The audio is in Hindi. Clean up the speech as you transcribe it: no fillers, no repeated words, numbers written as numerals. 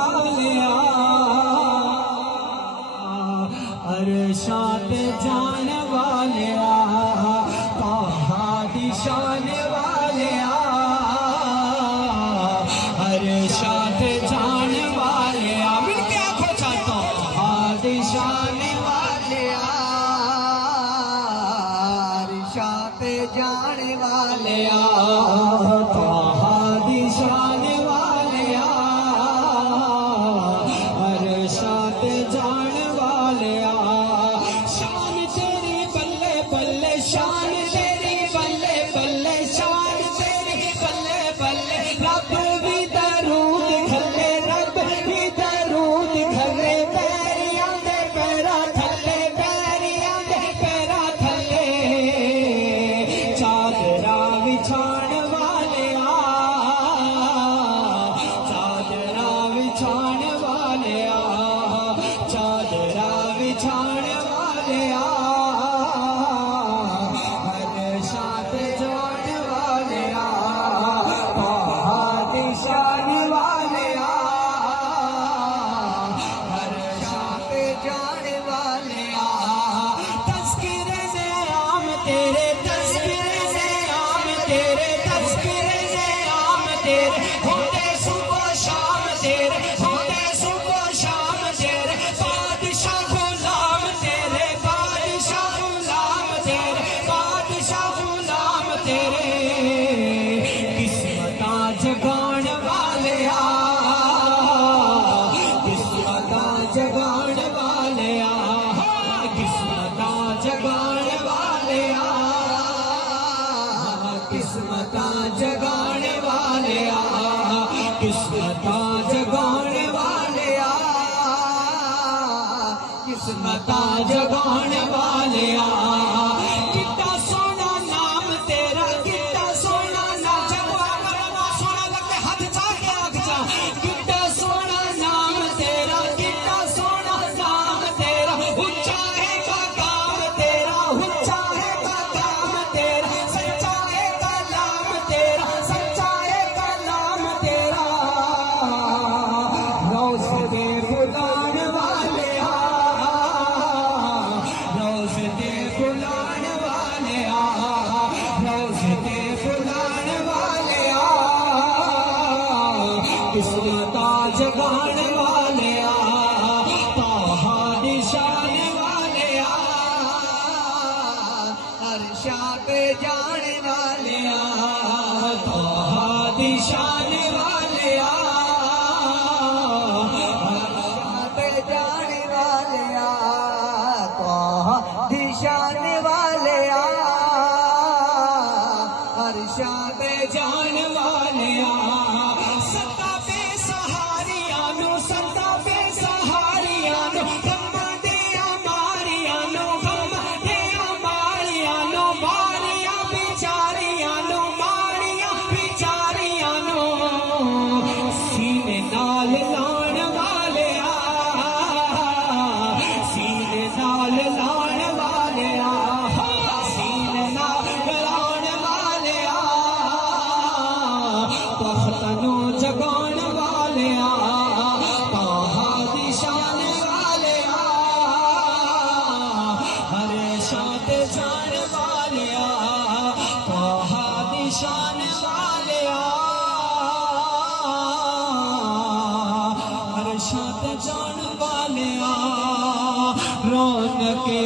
वालिया अरशां ते जान वालिया ताहा दी शान वालिया अरशां ते जान वालिया मिल के आखो चाहता ताहा दी शान वालिया अरशां ते जान वालिया ताहा दी शान वालिया अरशां ते जान वालिया शान तेरी बल्ले बल्ले शान तेरी बल्ले बल्ले शान तेरी बल्ले बल्ले रब भी दरूद खले रब भी दरूद खले पैरियां दे पैरा थले पैरियां दे पैरा थले चादरा विछाण वालिया चादरा विछाण वालिया चादरा विछाण वालिया अरशां ते जान वालिया ताहा दी शान वालिया अरशां ते जान वालिया तज़किरे से आम तेरे तज़किरे से आम तेरे तज़किरे से आम तेरे होते सुबह शाम तेरे होते सुबह शाम तेरे बादशाह गुलाम तेरे बादशाह गुलाम तेरे बादशाह गुलाम तेरे किस्मतां जगाण वालिया किस्मतां जगाण वालिया किस्मतां जगाण वालिया किस्मतां जगाण वालिया किस्मतां जगाण वालिया किस्मतां जगाण वालिया कितना सोना नाम तेरा कितना सोना नाम जगवा वाला सोना लगते हाथ चाके आग जा कितना सोना नाम तेरा कितना सोना नाम तेरा ऊंचा है मकाम तेरा ऊंचा है मकाम तेरा सच्चा है कलाम तेरा सच्चा है कलाम तेरा रोज दे बुलान वालिया रोज दे बुलान वालिया रोज दे बुलान वालिया किस्मतां जगाण वालिया ताहा दी शान वालिया अरशां ते जान वालिया ताहा दी शान वालिया अरशां ते जान वालिया ताहा दी शान वालिया अरशां ते जान वालिया सदा बेसहारियां नु सदा बेसहारियां नु गम्मां दियां मारियां नु गम्मां दियां मारियां नु मारियां बिचारियां नु सीने नाल लाण वालिया सीने नाल लाण वालिया सीने नाल लाण वालिया तख्तनू जगाण वालिया ताहा दी शान वालिया अरशां ते जान वालिया ताहा दी शान वालिया अरशां ते जान वालिया रौनके